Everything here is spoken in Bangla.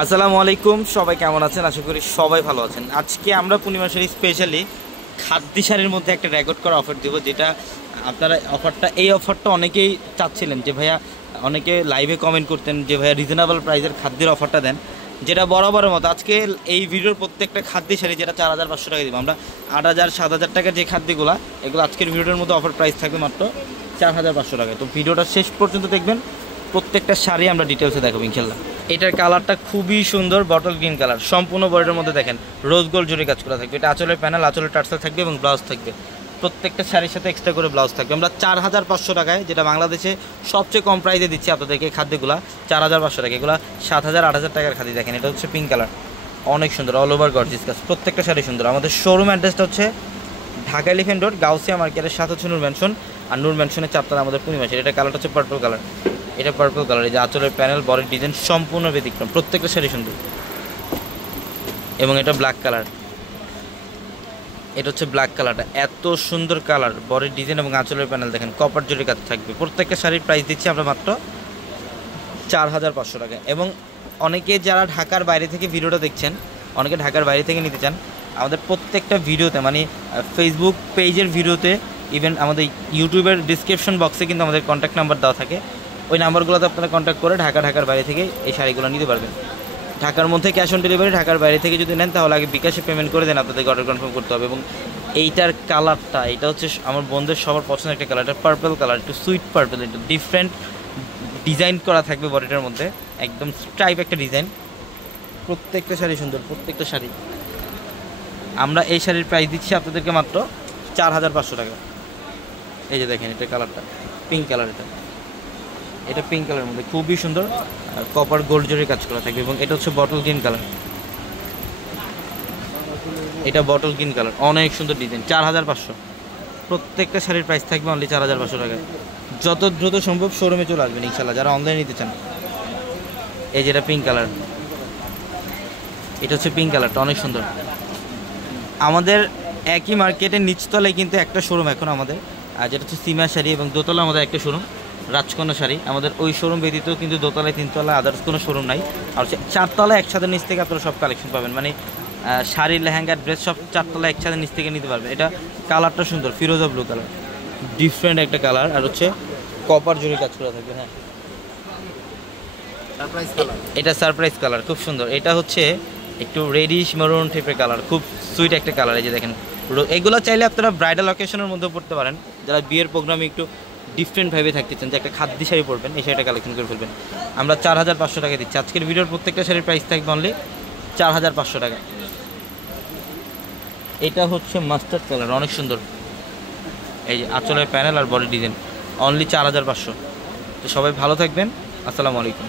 আসসালামু আলাইকুম, সবাই কেমন আছেন? আশা করি সবাই ভালো আছেন। আজকে আমরা পূর্ণিমা শাড়ি স্পেশালি খাদ্যি শাড়ির মধ্যে একটা রেকর্ড করা অফার দেবো, যেটা আপনারা এই অফারটা অনেকেই চাচ্ছিলেন যে ভাইয়া, অনেকে লাইভে কমেন্ট করতেন যে ভাইয়া রিজনেবল প্রাইসের খাদ্যের অফারটা দেন, যেটা বরাবরের মতো আজকে এই ভিডিওর প্রত্যেকটা খাদ্যি শাড়ি যেটা 4,500 টাকা দিব আমরা। 8,000 7,000 টাকার যে খাদ্যগুলো, এগুলো আজকের ভিডিওর মধ্যে অফার প্রাইস থাকবে মাত্র 4,500 টাকায়। তো ভিডিওটা শেষ পর্যন্ত দেখবেন, প্রত্যেকটা শাড়ি আমরা ডিটেলসে দেখাবো ইনশাল্লাহ। এটার কালারটা খুবই সুন্দর, বটল গ্রিন কালার, সম্পূর্ণ বডির মধ্যে দেখেন রোজ গোল্ড জরি কাজ করা থাকবে। এটা আঁচলের প্যানেল, আঁচলের টার্সেল থাকবে এবং ব্লাউজ থাকবে। প্রত্যেকটা শাড়ির সাথে এক্সট্রা করে ব্লাউজ থাকবে। আমরা 4,500 টাকায়, যেটা বাংলাদেশে সবচেয়ে কম প্রাইসে দিচ্ছি আপনাদেরকে এই খাদ্যগুলো 4,500 টাকা। এগুলো 7,000 8,000 টাকার খাদ্য। দেখেন এটা হচ্ছে পিঙ্ক কালার, অনেক সুন্দর, অল ওভার গর্জিয়াস কাজ, প্রত্যেকটা শাড়ি সুন্দর। আমাদের শোরুম অ্যাড্রেসটা হচ্ছে ঢাকা এলিফ্যান্ট রোড, গাউসিয়া মার্কেটের সাথে হচ্ছে নূর ম্যানশন, আর নূর ম্যানশনের 4 তলা আমাদের পূর্ণিমা শাড়ি। এটা কালারটা হচ্ছে পার্পল কালার, এটা পার্পল কালার। এই যে আঁচলের প্যানেল, বডির ডিজাইন সম্পূর্ণ ব্যতিক্রম, প্রত্যেকটা শাড়ি সুন্দর। এবং এটা ব্ল্যাক কালার, এটা হচ্ছে ব্ল্যাক কালারটা, এত সুন্দর কালার, বডির ডিজাইন এবং আঁচলের প্যানেল দেখেন, কপার জরি কাজ থাকবে। প্রত্যেকটা শাড়ির প্রাইস দিচ্ছি আমরা মাত্র 4,500 টাকা। এবং অনেকে যারা ঢাকার বাইরে থেকে ভিডিওটা দেখছেন, অনেকে ঢাকার বাইরে থেকে নিতে চান, আমাদের প্রত্যেকটা ভিডিওতে, মানে ফেসবুক পেজের ভিডিওতে, ইভেন আমাদের ইউটিউবের ডিসক্রিপশন বক্সে কিন্তু আমাদের কন্ট্যাক্ট নাম্বার দেওয়া থাকে। ওই নাম্বারগুলোতে আপনারা কন্ট্যাক্ট করে ঢাকার বাইরে থেকে এই শাড়িগুলো নিতে পারবেন। ঢাকার মধ্যে ক্যাশ অন ডেলিভারি, ঢাকার বাইরে থেকে যদি নেন তাহলে আগে বিকাশে পেমেন্ট করে দেন, আপনাদেরকে অর্ডার কনফার্ম করতে হবে। এবং এইটার কালারটা, এটা হচ্ছে আমার বন্ধুদের সবার পছন্দের একটা কালার, এটা পার্পল কালার, একটু সুইট পার্পল, একটু ডিফারেন্ট ডিজাইন করা থাকবে বডিটার মধ্যে, একদম স্ট্রাইপ একটা ডিজাইন। প্রত্যেকটা শাড়ি সুন্দর, প্রত্যেকটা শাড়ি। আমরা এই শাড়ির প্রাইস দিচ্ছি আপনাদেরকে মাত্র 4,500 টাকা। এই যে দেখেন এটা কালারটা, পিঙ্ক কালার, এটা পিঙ্ক কালারের মধ্যে খুবই সুন্দর, আর কপার গোল্ড জরির কাজ করা থাকবে। এবং এটা হচ্ছে বটল গ্রিন কালার, এটা বটল গ্রিন কালার, অনেক সুন্দর ডিজাইন। 4,500, প্রত্যেকটা শাড়ির প্রাইস থাকবে অনলি 4,500 টাকায়। যত দ্রুত সম্ভব শোরুমে চলে আসবেন ইনশাল্লাহ, যারা অনলাইনে নিতে চান। এই যেটা পিঙ্ক কালার, এটা হচ্ছে পিঙ্ক কালারটা, অনেক সুন্দর। আমাদের একই মার্কেটের নিচতলায় কিন্তু একটা শোরুম এখন আমাদের, যেটা হচ্ছে সীমা শাড়ি, এবং দোতলা আমাদের একটা শোরুম রাজকন্যা শাড়ি। আমাদের ওই শোরুম ব্যতীত কিন্তু দোতলায়, তিনতলায় আদার্স কোনো শোরুম নাই। আর 4 তলায় একসাথে নিচ থেকে আপনারা সব কালেকশন পাবেন, মানে শাড়ি, লেহেঙ্গা, ড্রেস সব 4 তলায় একসাথে নিচ থেকে নিতে পারবেন। এটা কালারটা সুন্দর, ফিরোজা ব্লু কালার, ডিফারেন্ট একটা কালার, আর হচ্ছে কপার জরি কাজ করা থাকবে। হ্যাঁ, এটা সারপ্রাইজ কালার, খুব সুন্দর। এটা হচ্ছে একটু রেডিশ মেরুন টাইপের কালার, খুব সুইট একটা কালার। এই যে দেখেন, এগুলো চাইলে আপনারা ব্রাইডাল অকেশনের মধ্যে পড়তে পারেন, যারা বিয়ের প্রোগ্রামে একটু ডিফারেন্টভাবে থাকতে চান, যে একটা খাদ্যি শাড়ি পরবেন, এই শাড়িটা কালেকশন করে ফেলবেন। আমরা 4,500 টাকা দিচ্ছি আজকের ভিডিওর প্রত্যেকটা শাড়ির প্রাইস থাকবে অনলি 4,500 টাকা। এটা হচ্ছে মাস্টার্ড কালার, অনেক সুন্দর। এই যে আঁচলের প্যানেল আর বডি ডিজাইন, অনলি 4,500। তো সবাই ভালো থাকবেন, আসসালামু আলাইকুম।